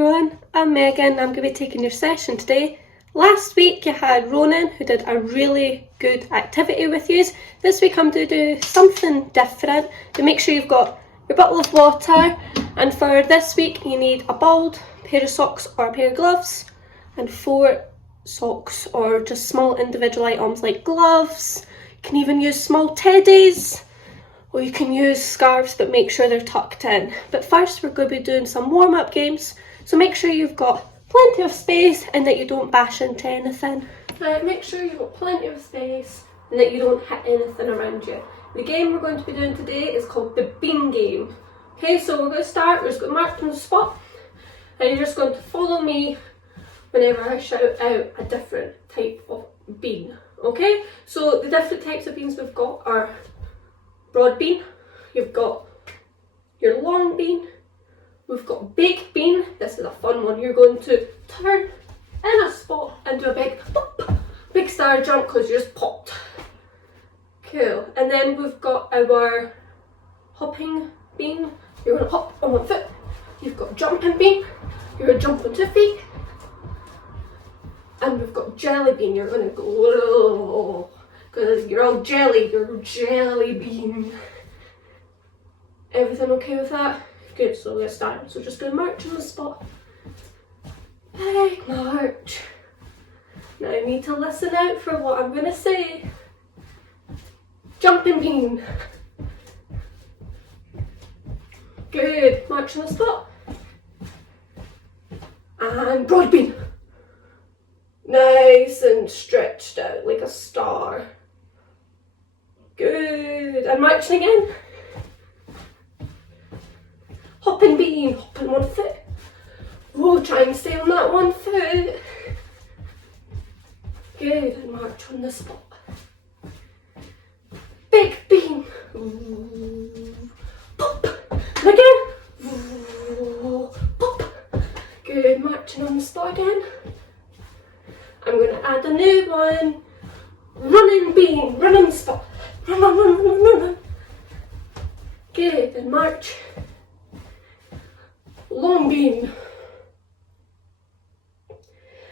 everyone, I'm Megan. I'm going to be taking your session today. Last week you had Ronan who did a really good activity with you. This week I'm going to do something different. To make sure you've got your bottle of water, and for this week you need a ball, pair of socks or a pair of gloves, and 4 socks or just small individual items like gloves. You can even use small teddies, or you can use scarves, but make sure they're tucked in. But first we're going to be doing some warm-up games, so make sure you've got plenty of space and that you don't bash into anything. Make sure you've got plenty of space and that you don't hit anything around you. The game we're going to be doing today is called the bean game. Okay, so we're going to start, we're just going to mark on the spot, and you're just going to follow me whenever I shout out a different type of bean. Okay, so the different types of beans we've got are broad bean, you've got your long bean, we've got baked bean. This is a fun one. You're going to turn in a spot and do a big pop, big star jump because you just popped. Cool. And then we've got our hopping bean. You're going to hop on one foot. You've got jumping bean. You're going to jump on 2 feet. And we've got jelly bean. You're going to go, because you're all jelly, you're jelly bean. Everything okay with that? Good, so let's start. So just go march on the spot. Big march. Now you need to listen out for what I'm going to say. Jumping bean. Good, march on the spot. And broad bean. Nice and stretched out like a star. Good, and marching again. Hopping bean, hopping 1 foot. Oh, try and stay on that 1 foot. Good, and march on the spot. Big bean. Ooh. Pop, and again. Ooh. Pop. Good, marching on the spot again. I'm going to add a new one. Running bean, run on the spot. Run, run, run, run, run, run. Good, and march. Long bean.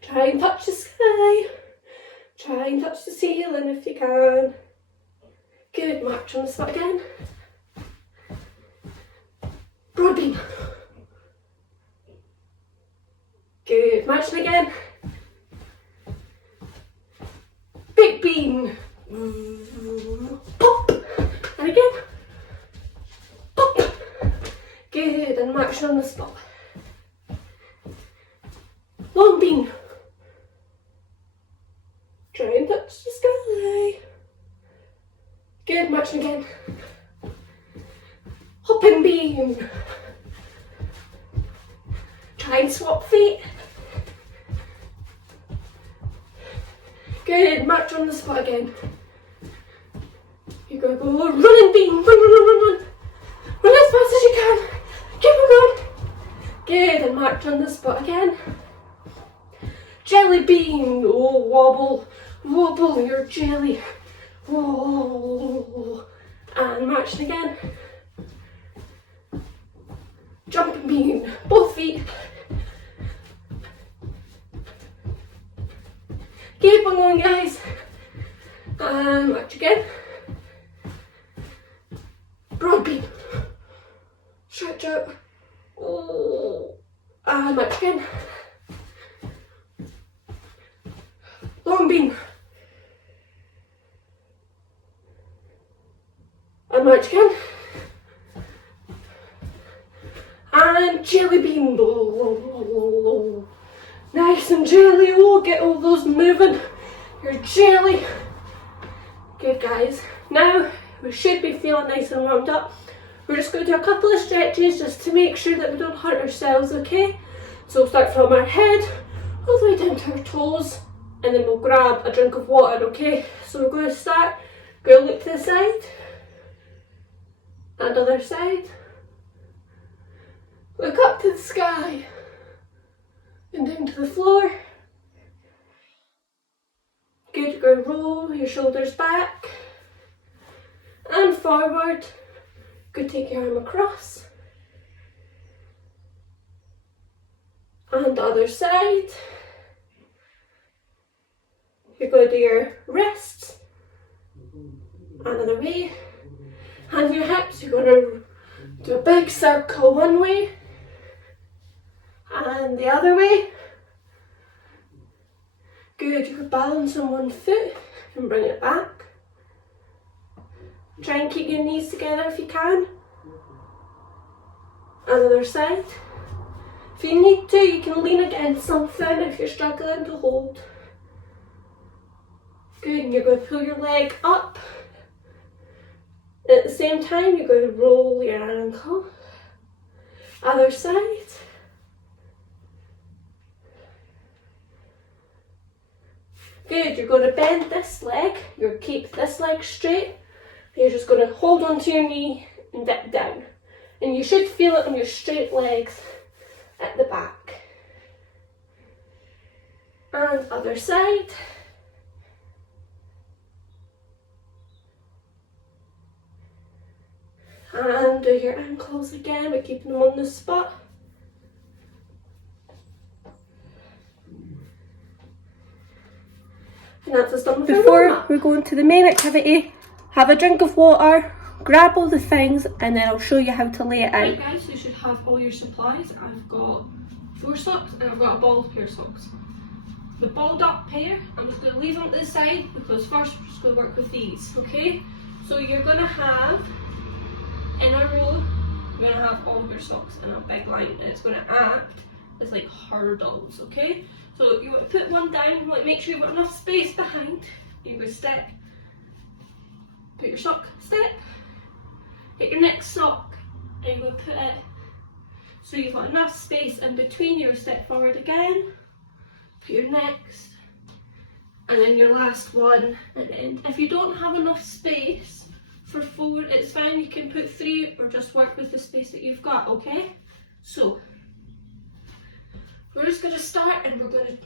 Try and touch the sky. Try and touch the ceiling if you can. Good, march on the spot again. Broad bean. Good, marching again. Big bean. Pop. And again. Pop. Good, and marching on the spot. Long bean. Try and touch the sky. Good, marching again. Hopping bean. Try and swap feet. Good, march on the spot again. You're going to go running bean, run, run, run, run, run. Run as fast as you can. Keep on going. Good, and march on the spot again. Jelly bean, oh, wobble, wobble your jelly. Oh, and marching again. Jumping bean, both feet. Keep on going, guys. And march again. Broad bean. Stretch out. Oh. And march again. Long bean. And march again. And jelly bean. Oh. Nice and jelly. Oh, get all those moving. Your jelly. Good, guys. Now we should be feeling nice and warmed up. We're just going to do a couple of stretches just to make sure that we don't hurt ourselves, okay? So we'll start from our head all the way down to our toes, and then we'll grab a drink of water, okay? So we're going to start, go look to the side, and other side. Look up to the sky, and down to the floor. Good, you're going to roll your shoulders back and forward. Good, take your arm across. And the other side. You're going to do your wrists. Another way. And your hips, you're going to do a big circle one way. And the other way. Good, you could balance on one foot and bring it back. Try and keep your knees together if you can. Another side. If you need to, you can lean against something if you're struggling to hold. Good, and you're going to pull your leg up. At the same time, you're going to roll your ankle. Other side. Good, you're going to bend this leg. You'll keep this leg straight. And you're just going to hold onto your knee and dip down. And you should feel it on your straight legs at the back. And other side. And do your ankles again, but keeping them on the spot. And that's us done with Before we go into the main activity, have a drink of water, grab all the things, and then I'll show you how to lay it out. Right guys, you should have all your supplies. I've got 4 socks and I've got a balled pair of socks. The balled up pair, I'm just going to leave them to the side because first we're just going to work with these, okay? So you're going to have, in a row, you're going to have all your socks in a big line, and it's going to act as like hurdles, okay? So you want to put one down, you want to make sure you've got enough space behind. You go step, put your sock, step, hit your next sock, and you go put it so you've got enough space in between your step forward again, put your next, and then your last one, and then if you don't have enough space for 4, it's fine, you can put 3 or just work with the space that you've got, okay? So we're just going to start and we're going to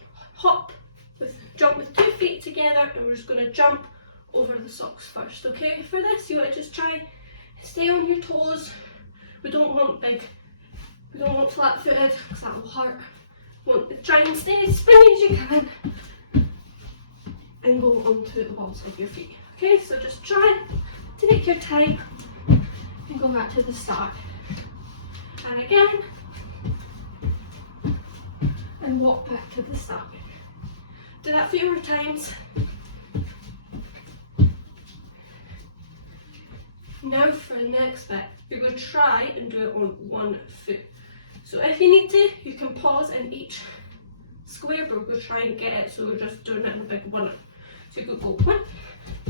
jump with 2 feet together, and we're just going to jump over the socks first, okay? For this, you want to just try stay on your toes. We don't want flat footed because that will hurt. We want to try and stay as springy as you can and go onto the balls of your feet. Okay, so just try to take your time and go back to the start. And again. And walk back to the start. Do that a few more times. Now for the next bit, you're going to try and do it on one foot. So if you need to, you can pause in each square, but we're going to try and get it, so we're just doing it in a big one. So you could go 1,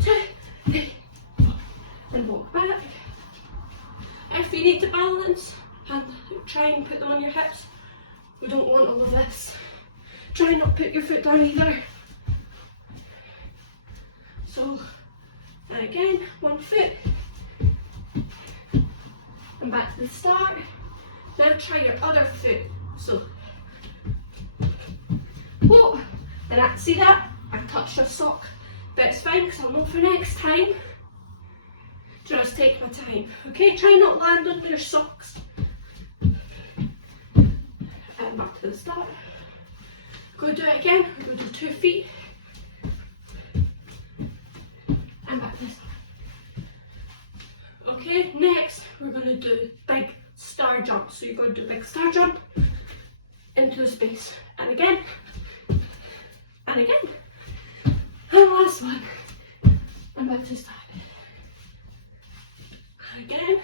2, 3, 4, and walk back. If you need to balance, and try and put them on your hips. We don't want all of this. Try not to put your foot down either. So, and again, 1 foot. And back to the start. Now try your other foot. So, whoa, and see that? I touched a sock, but it's fine because I'll know for next time. Just take my time, okay? Try not to land on your socks. And back to the start. Go do it again. We're going to do 2 feet. And back to the start. Okay, next we're going to do big star jump. So you're going to do a big star jump into the space. And again. And again. And last one. And back to the start. And again.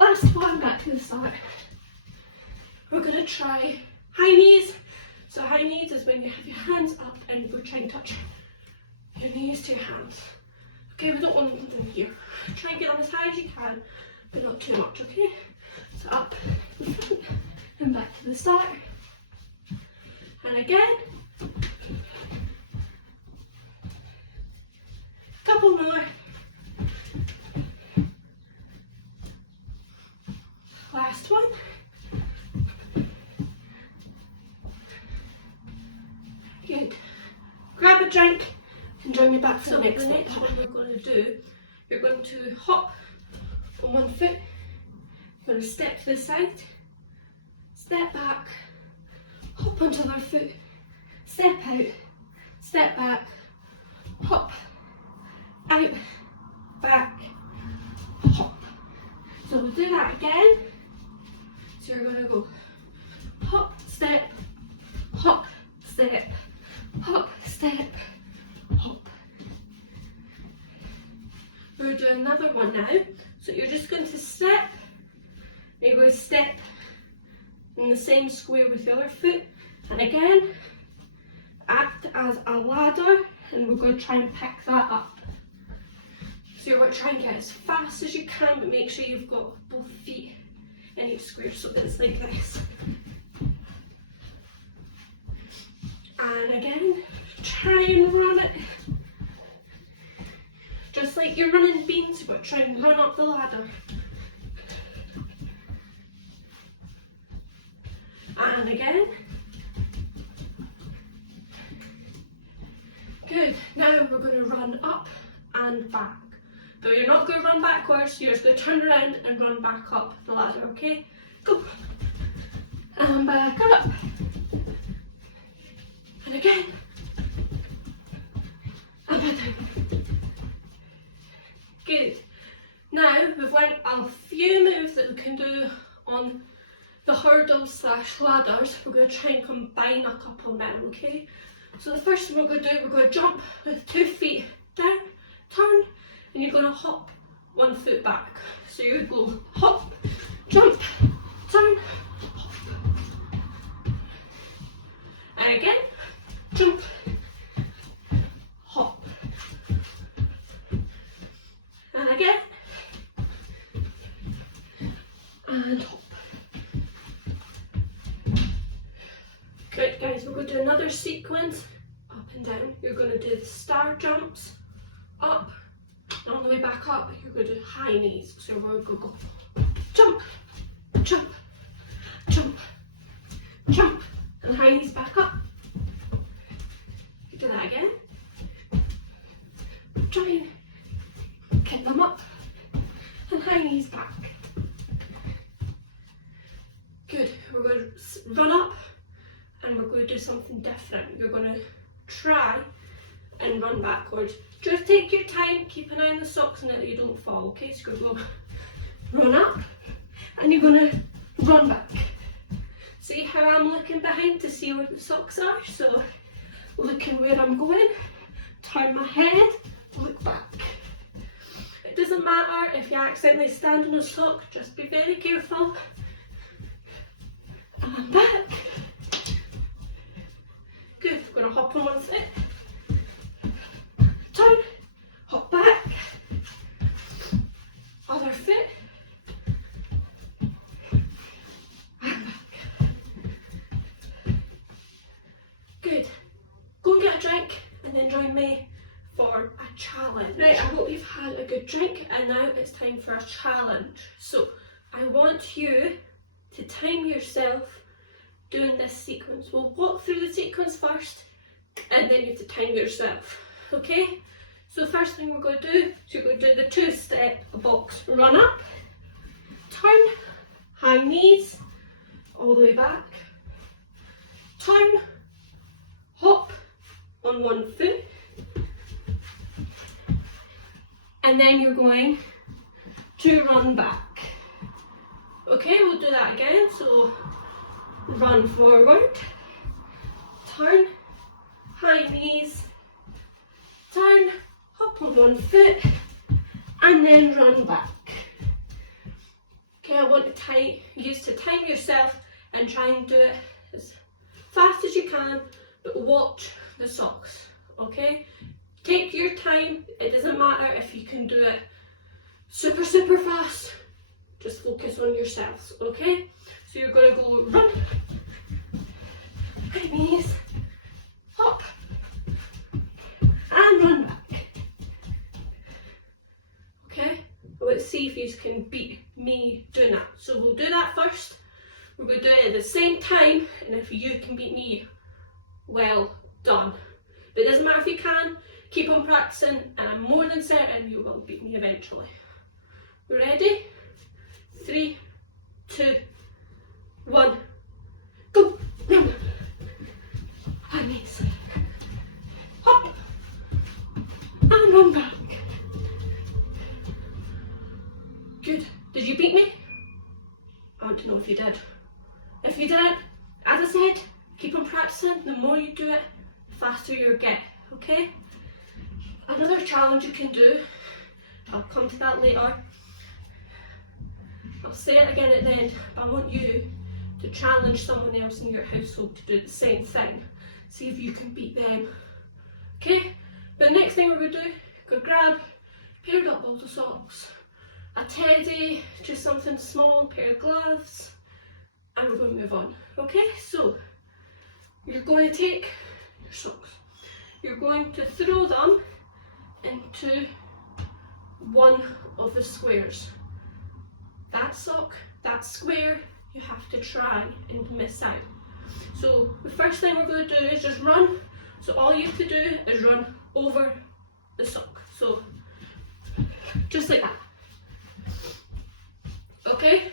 Last one, back to the start. We're going to try high knees. So high knees is when you have your hands up and we're trying to touch your knees to your hands. Okay, we don't want them here. Try and get them as high as you can, but not too much, okay? So up and back to the start. And again. Couple more. Last one. Good. Grab a drink and join me back for the next one we're going to do. You're going to hop on one foot. You're going to step to the side, step back, hop onto the other foot, step out, step back, hop, out, back, hop. So we'll do that again. So you're going to go hop, step, hop, step, hop, step, hop. We'll do another one now. So you're just going to step, you're going to step in the same square with the other foot, and again, act as a ladder, and we're going to try and pick that up. So you're going to try and get as fast as you can, but make sure you've got both feet in each square, so it's like this. And again, try and run it. Just like you're running beans, but try and run up the ladder. And again. Good. Now we're going to run up and back. But you're not going to run backwards, you're just going to turn around and run back up the ladder, okay? Go. And back up. And again. And back down. Good. Now we've learned a few moves that we can do on the hurdles / ladders. We're going to try and combine a couple now, okay? So the first one we're going to do, we're going to jump with 2 feet down, turn, and you're going to hop 1 foot back. So you go hop, jump, turn, hop. And again, jump, hop. And again, and hop. Good guys, we're going to do another sequence, up and down. You're going to do the star jumps, up, and on the way back up, you're going to do high knees. So we're going to go jump, jump, jump, jump, and high knees back up. Do that again. Try and kick them up, and high knees back. Good, we're going to run up, and we're going to do something different. You're going to try and run backwards. Just take your time, keep an eye on the socks and that you don't fall, okay? So you're going to run up, and you're going to run back. See how I'm looking behind to see where the socks are? So looking where I'm going, turn my head, look back. It doesn't matter if you accidentally stand on a sock, just be very careful. And I'm back. Good, we're going to hop on one foot, turn, hop back, other foot, and back. Good, go and get a drink and then join me for a challenge. Right, I hope you've had a good drink and now it's time for a challenge. So I want you to time yourself doing this sequence. We'll walk through the sequence first and then you have to time yourself, okay? So first thing we're going to do is you're going to do the 2-step box. Run up, turn, high knees, all the way back, turn, hop on 1 foot, and then you're going to run back. Okay, we'll do that again. So run forward, turn, high knees, turn, hop on 1 foot, and then run back. Okay, I want you to time yourself and try and do it as fast as you can, but watch the socks, okay? Take your time, it doesn't matter if you can do it super fast, just focus on yourselves, okay? So you're going to go run, high knees, hop, and run back. Okay, let's see if you can beat me doing that. So we'll do that first. We're going to do it at the same time, and if you can beat me, well done. But it doesn't matter if you can, keep on practicing, and I'm more than certain you will beat me eventually. You ready? 3, 2, 1, go! Run! High knees. Hop! And run back. Good. Did you beat me? I want to know if you did. If you did, as I said, keep on practicing. The more you do it, the faster you'll get, okay? Another challenge you can do, I'll come to that later. I'll say it again at the end, but I want you to challenge someone else in your household to do the same thing. See if you can beat them. Okay? But the next thing we're going to do, go grab a pair of duck bottle socks, a teddy, just something small, a pair of gloves, and we're going to move on. Okay? So, you're going to take your socks. You're going to throw them into one of the squares. That sock, that square, you have to try and miss out. So the first thing we're going to do is just run. So all you have to do is run over the sock. So just like that. Okay?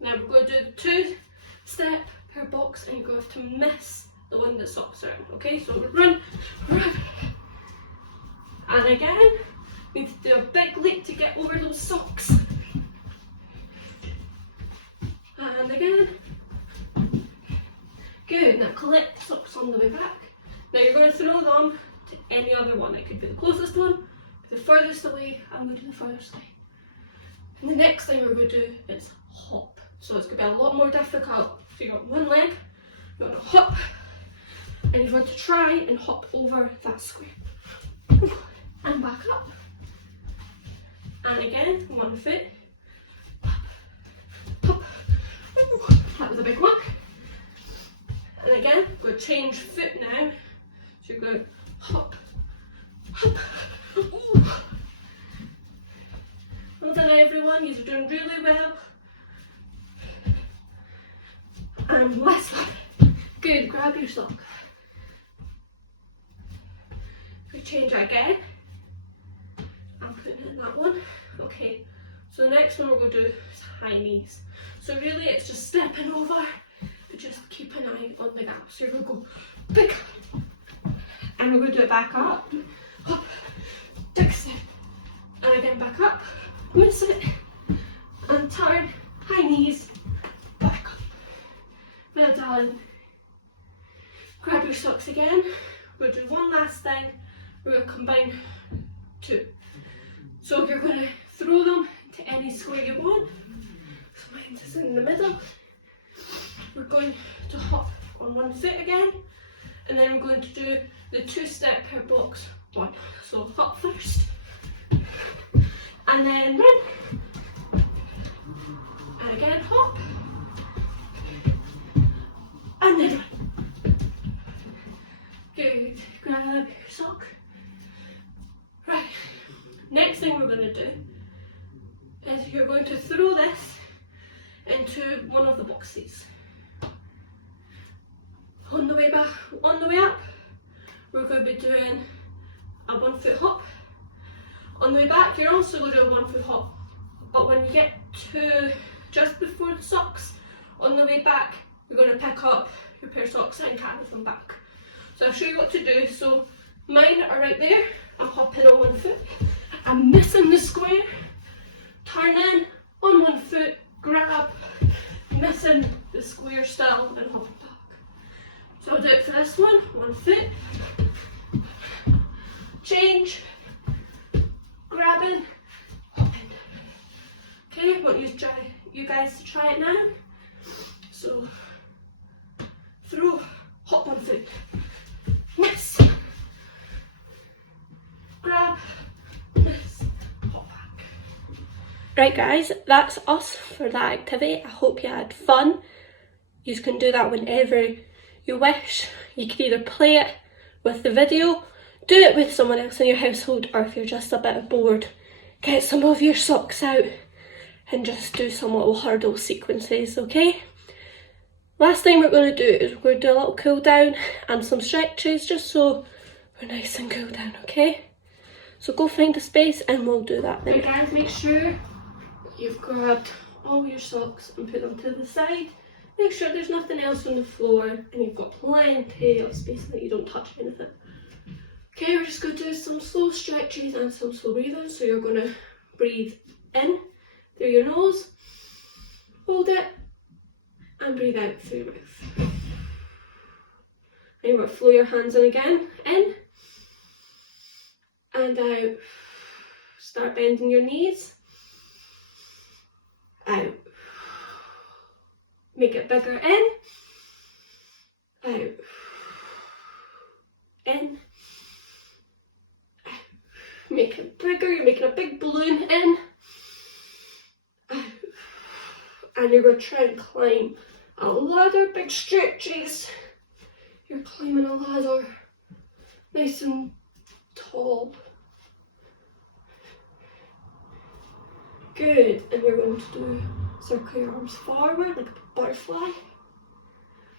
Now we're going to do the 2-step per box and you're going to have to miss the one that socks are in. Okay? So run, run. And again, we need to do a big leap to get over those socks. And again. Good, now collect the socks on the way back. Now you're going to throw them to any other one. It could be the closest one, the furthest away, I'm going to do the furthest away. And the next thing we're going to do is hop. So it's going to be a lot more difficult. So you've got one leg, you're going to hop, and you're going to try and hop over that square. And back up. And again, one foot. Hop, hop. That was a big one. And again, we're going to change foot now. So you're going to hop, hop. Ooh. Well done everyone, you're doing really well. And last one. Good, grab your sock. We change again. I'm putting in that one. Okay, so the next one we're going to do is high knees. So really it's just stepping over, but just keep an eye on the gap. So you're going to go big, and we're going to do it back up, hop, big step, and again back up, miss it, and turn, high knees, back up. Well done. Grab your socks again. We're going to do one last thing. We're going to combine 2. So you're going to throw them to any square you want. So mine is in the middle. We're going to hop on one foot again, and then we're going to do the 2-step per box 1. So hop first, and then run, and again hop, and then run. Good. Grab your sock. Right. Next thing we're going to do is you're going to throw this into one of the boxes. On the way back, on the way up, we're going to be doing a 1-foot hop. On the way back, you're also going to do a 1-foot hop. But when you get to just before the socks, on the way back, you're going to pick up your pair of socks and carry them back. So I'll show you what to do. So mine are right there. I'm hopping on 1 foot. I'm missing the square. Turn in on 1 foot, grab, missing the square still, and hop back. So I'll do it for this one. 1 foot, change, grabbing, hopping. Okay, I want you guys to try it now. So throw, hop 1 foot, miss, grab, miss, hop back. Right guys, that's us for that activity. I hope you had fun. You can do that whenever you wish. You can either play it with the video, do it with someone else in your household, or if you're just a bit bored, get some of your socks out and just do some little hurdle sequences, okay? Last thing we're going to do is we're going to do a little cool down and some stretches just so we're nice and cool down, okay? So go find a space and we'll do that then. Right guys, make sure you've grabbed all your socks and put them to the side. Make sure there's nothing else on the floor and you've got plenty of space that you don't touch anything. Okay, we're just going to do some slow stretches and some slow breathing. So you're going to breathe in through your nose, hold it, and breathe out through your mouth. And you're going to flow your hands in again, in and out. Start bending your knees, out. Make it bigger, in, out, in, out. Make it bigger, you're making a big balloon, in, out. And you're going to try and climb a ladder, big stretches. You're climbing a ladder, nice and tall. Good, and you're going to do circle your arms forward like a butterfly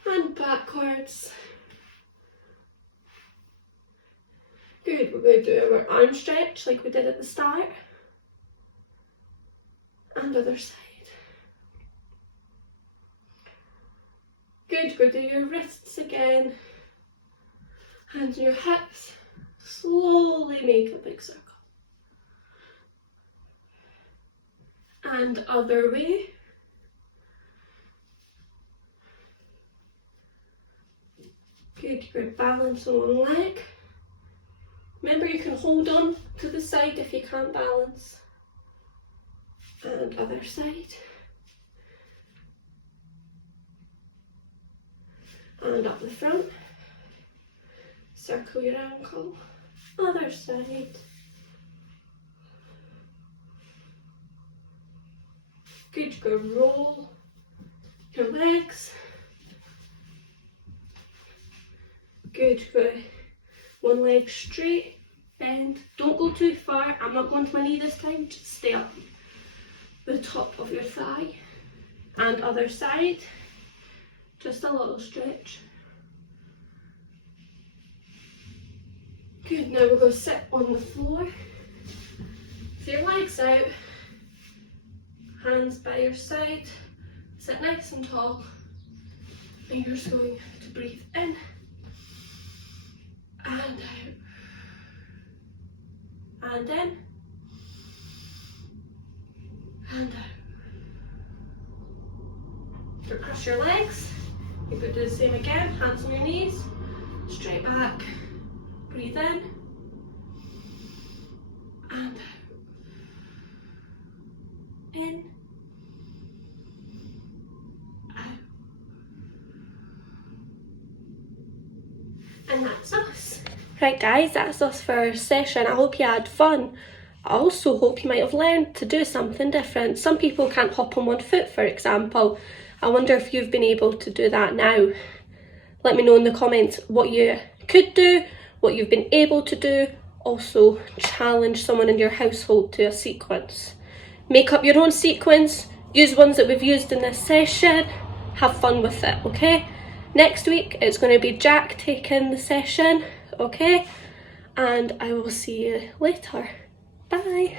and backwards. Good, we're going to do our arm stretch like we did at the start. And other side. Good, we're going to do your wrists again. Hands on your hips. Slowly make a big circle. And other way. Good, you're going to balance on one leg. Remember, you can hold on to the side if you can't balance. And other side. And up the front. Circle your ankle. Other side. Good, you go roll your legs. Good, go one leg straight, bend. Don't go too far. I'm not going to my knee this time, just stay up the top of your thigh. And other side, just a little stretch. Good, now we're going to sit on the floor. With your legs out. Hands by your side, sit nice and tall, and you're just going to breathe in and out, and in and out. You cross your legs, you could do the same again, hands on your knees, straight back, breathe in and out. In, out. And that's us. Right guys, that's us for our session. I hope you had fun. I also hope you might have learned to do something different. Some people can't hop on one foot, for example. I wonder if you've been able to do that now. Let me know in the comments what you could do, what you've been able to do. Also, challenge someone in your household to a sequence. Make up your own sequence, use ones that we've used in this session, have fun with it, okay? Next week it's going to be Jack taking the session, okay? And I will see you later. Bye!